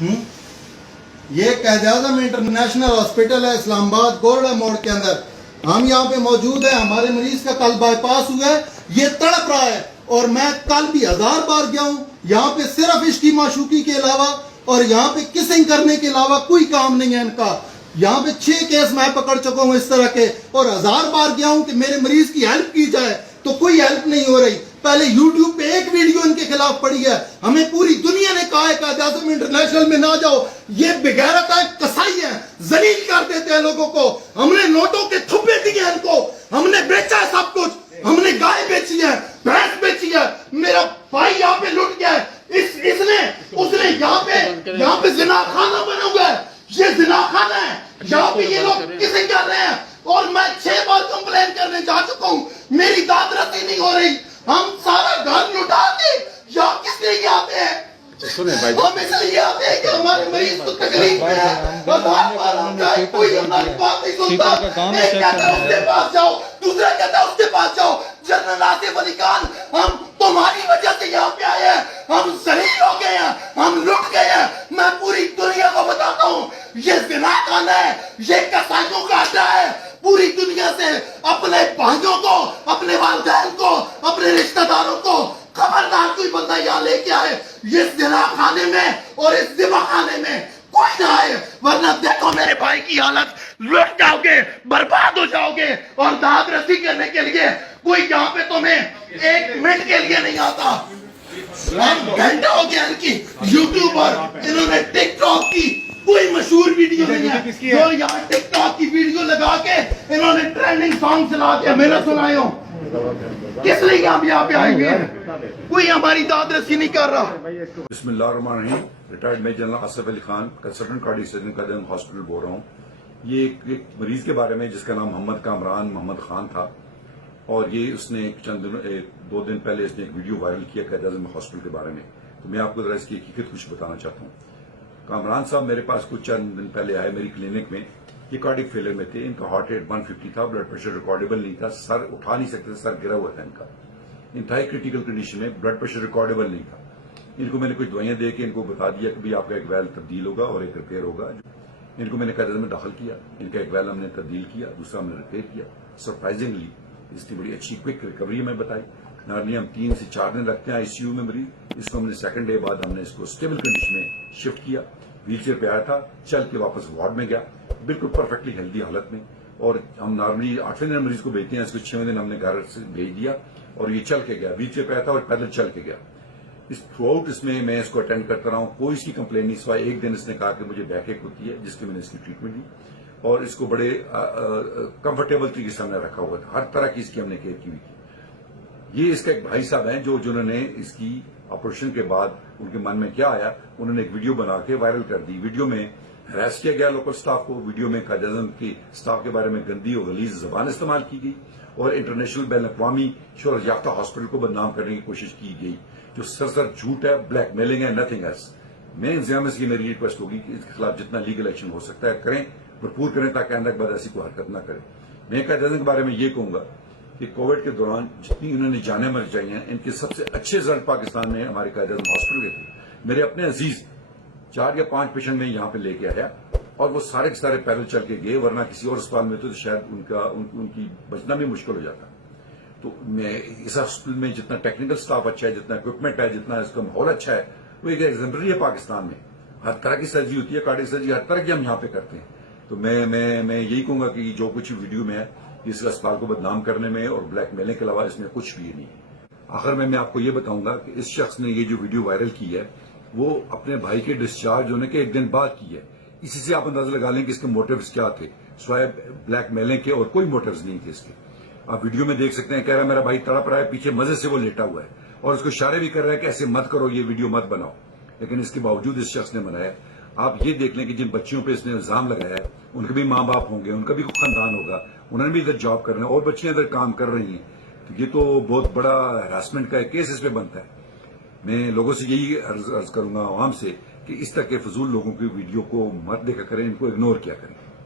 हम्म? ये Quaid-e-Azam international hospital है इस्लामाबाद गोरडा मोड़ के अंदर। हम यहाँ पे मौजूद है। हमारे मरीज का कल बाईपास हुआ है, ये तड़प रहा है और मैं कल भी 1000 बार गया हूँ। यहाँ पे सिर्फ इश्की माशूकी के अलावा और यहाँ पे किसिंग करने के अलावा कोई काम नहीं है इनका। यहाँ पे 6 केस मैं पकड़ चुका हूँ इस तरह के और 1000 बार गया हूँ कि मेरे मरीज की हेल्प की जाए तो कोई हेल्प नहीं हो रही। पहले यूट्यूब पे एक वीडियो इनके खिलाफ पड़ी है, हमें पूरी दुनिया ने कहा है कायद-ए-आज़म इंटरनेशनल में ना जाओ, ये बेगैरत है, कसाई है, जलील कर देते हैं लोगों को। हमने नोटों के थुप्पे दिए इनको, हमने बेचा है सब कुछ, हमने गाय बेची है, भैंस बेची है, मेरा भाई यहाँ पे लुट गया है, इसने उसने यहाँ पे जिना खाना बना हुआ है, ये जिना खाना है, यहाँ पे ये लोग किसे कर रहे हैं और मैं 6 बार कंप्लेन करने जा चुका हूँ, मेरी दाद रसी नहीं हो रही। हम सारा घर लुटा के यहाँ किस लिए आते हैं? हम इसलिए आते हैं कि हमारे मरीज को तकलीफ है, कोई हमारी बात नहीं सुनता। एक कहता है उसके पास जाओ, दूसरा कहता है उसके पास जाओ। जनरल आसिफ अली खान, हम तुम्हारी वजह से यहाँ पे आए हैं, हम जलील हो गए हैं, हम लुट गए हैं। मैं पूरी दुनिया को बताता हूँ ये जिना खाना है, ये कसाईयों का अड्डा है। पूरी दुनिया से अपने भाइयों को, अपने वालिदैन को, अपने रिश्तेदारों को खबरदार कोई बंदा यहाँ लेके आए ये जिना खाने में और इस जिबा खाने में कोई ना आए, वरना देखो मेरे भाई की हालत, लुट जाओगे, बर्बाद हो जाओगे। और दाद रसी करने के लिए कोई यहाँ पे तुम्हें 1 मिनट के लिए नहीं आता। घंटा हो गया इनकी यूट्यूब पर, इन्होंने टिकटॉक की कोई मशहूर वीडियो नहीं है जो यहाँ टिकटॉक की वीडियो लगा के इन्होंने ट्रेंडिंग सॉन्ग चला दिया। मेरा सुनाए हो किस लिए आप यहाँ पे आएंगे? कोई हमारी दाद रसी नहीं कर रहा। बिस्मिल्लाहिर्रहमानिर्रहीम। Retired major general Asif Ali Khan, consultant cardiac surgeon Quaid-e-Azam hospital बोल रहा हूँ। ये एक मरीज के बारे में जिसका नाम मोहम्मद कामरान मोहम्मद खान था और ये उसने 2 दिन पहले इसने एक वीडियो वायरल किया कायद-ए-आज़म हॉस्पिटल के बारे में। तो मैं आपको जरा इसकी हकीकत कुछ बताना चाहता हूँ। कामरान साहब मेरे पास कुछ चंद दिन पहले आए मेरी क्लिनिक में। ये कार्डियक फेलियर में थे, इनका हार्ट रेट 150 था, ब्लड प्रेशर रिकॉर्डेबल नहीं था, सर उठा नहीं सकते, सर गिरा हुआ था इनका। इंतहाई क्रिटिकल कंडीशन में, ब्लड प्रेशर रिकॉर्डेबल नहीं था। इनको मैंने कुछ दवाइयां दे के इनको बता दिया कि भाई आपका एक वैल्व तब्दील होगा और एक रिपेयर होगा। इनको मैंने कायद-ए-आज़म में दाखिल किया, इनका एक वैल्व हमने तब्दील किया, दूसरा हमने रिपेयर किया। सरप्राइजिंगली इसकी बड़ी अच्छी क्विक रिकवरी हमें बताई। नॉर्मली हम 3 से 4 दिन रखते हैं आईसीयू में मरीज, इसको हमने 2nd डे बाद हमने इसको स्टेबल कंडीशन में शिफ्ट किया। व्हीलचेयर पे आया था, चल के वापस वार्ड में गया, बिल्कुल परफेक्टली हेल्दी हालत में। और हम नॉर्मली 8वें दिन मरीज को भेजते हैं, इसको 6वें दिन हमने घर से भेज दिया और ये चल के गया, व्हीलचेयर पे आया था और पैदल चल के गया। इस थ्रू आउट इसमें मैं इसको अटेंड करता रहा हूं, कोई इसकी कंप्लेन नहीं, सिवाय एक दिन इसने कहा कि मुझे बैकएक होती है, जिसकी मैंने इसकी ट्रीटमेंट दी और इसको बड़े कंफर्टेबल तरीके से हमने रखा हुआ था। हर तरह की इसकी हमने केयर की हुई थी। ये इसका एक भाई साहब हैं जिन्होंने इसकी ऑपरेशन के बाद उनके मन में क्या आया, उन्होंने एक वीडियो बना के वायरल कर दी। वीडियो में हरास किया गया लोकल स्टाफ को, वीडियो में कायद-ए-आज़म की स्टाफ के बारे में गंदी और गलीज जबान इस्तेमाल की गई और इंटरनेशनल बैन अवी शोहरत याफ्ता हॉस्पिटल को बदनाम करने की कोशिश की गई, जो सर झूठ है, ब्लैकमेलिंग है, नथिंग एल्स। मैं इंतजाम से मेरी रिक्वेस्ट होगी कि इसके खिलाफ जितना लीगल एक्शन हो सकता है करें, भरपूर करें, ताकि आने के बाद ऐसी कोई हरकत न करें। मैं कायद-ए-आज़म के बारे में ये कहूंगा कि कोविड के दौरान जितनी उन्होंने जानें मर जाई हैं, इनके सबसे अच्छे रिजल्ट पाकिस्तान में हमारे कायद-ए-आज़म हॉस्पिटल के थे। मेरे अपने अजीज 4 या 5 पेशेंट में यहाँ पे लेके आया और वो सारे के सारे पैदल चल के गए, वरना किसी और अस्पताल में तो शायद उनकी बचना भी मुश्किल हो जाता। तो मैं इस हॉस्पिटल में जितना टेक्निकल स्टाफ अच्छा है, जितना इक्विपमेंट है, जितना इसका माहौल अच्छा है, वो एक एग्जाम्पलरी है पाकिस्तान में। हर तरह की सर्जरी होती है, कार्डियक सर्जरी हर तरह की हम यहाँ पे करते हैं। तो मैं यही कहूंगा कि जो कुछ वीडियो में है, इस अस्पताल को बदनाम करने में और ब्लैकमेलिंग के अलावा इसमें कुछ भी नहीं है। आखिर में मैं आपको ये बताऊंगा कि इस शख्स ने ये जो वीडियो वायरल की है वो अपने भाई के डिस्चार्ज होने के 1 दिन बाद की है। इसी से आप अंदाजा लगा लें कि इसके मोटिव्स क्या थे, स्वाय ब्लैकमेलिंग के और कोई मोटिव्स नहीं थे इसके। आप वीडियो में देख सकते हैं, कह रहा है मेरा भाई तड़प रहा है, पीछे मजे से वो लेटा हुआ है और उसको इशारे भी कर रहा है कि ऐसे मत करो, ये वीडियो मत बनाओ। लेकिन इसके बावजूद इस शख्स ने बनाया। आप ये देख लें कि जिन बच्चियों पे इसने इल्जाम लगाया है उनके भी माँ बाप होंगे, उनका भी खानदान होगा, उन्होंने भी इधर जॉब करना है और बच्चियां इधर काम कर रही हैं। तो ये तो बहुत बड़ा हैरासमेंट का केस इस पे बनता है। मैं लोगों से यही अर्ज करूंगा आवाम से कि इस तरह के फजूल लोगों की वीडियो को मत देखा करें, इनको इग्नोर किया करें।